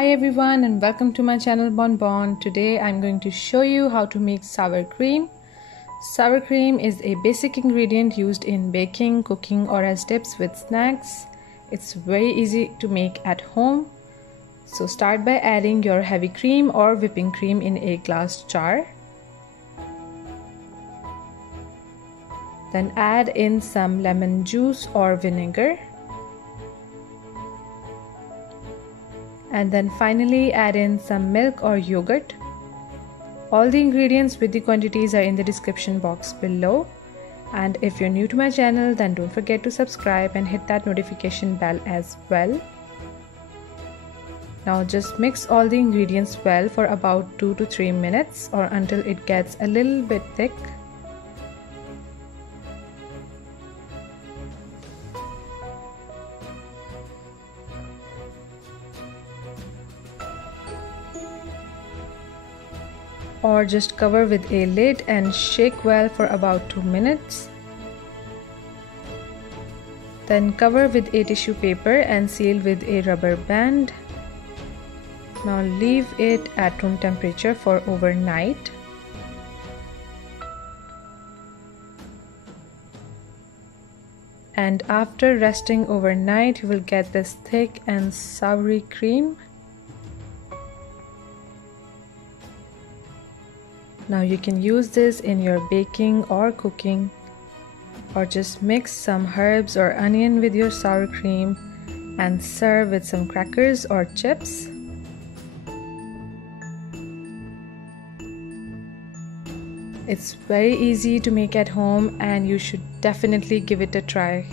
Hi everyone and welcome to my channel Bonbon. Today I'm going to show you how to make sour cream. Sour cream is a basic ingredient used in baking, cooking or as dips with snacks. It's very easy to make at home. So start by adding your heavy cream or whipping cream in a glass jar. Then add in some lemon juice or vinegar. And then finally add in some milk or yogurt. All the ingredients with the quantities are in the description box below. And if you're new to my channel, then don't forget to subscribe and hit that notification bell as well. Now just mix all the ingredients well for about 2 to 3 minutes or until it gets a little bit thick. Or just cover with a lid and shake well for about 2 minutes. Then cover with a tissue paper and seal with a rubber band. Now leave it at room temperature for overnight. And after resting overnight, you will get this thick and soury cream. Now you can use this in your baking or cooking, or just mix some herbs or onion with your sour cream and serve with some crackers or chips. It's very easy to make at home and you should definitely give it a try.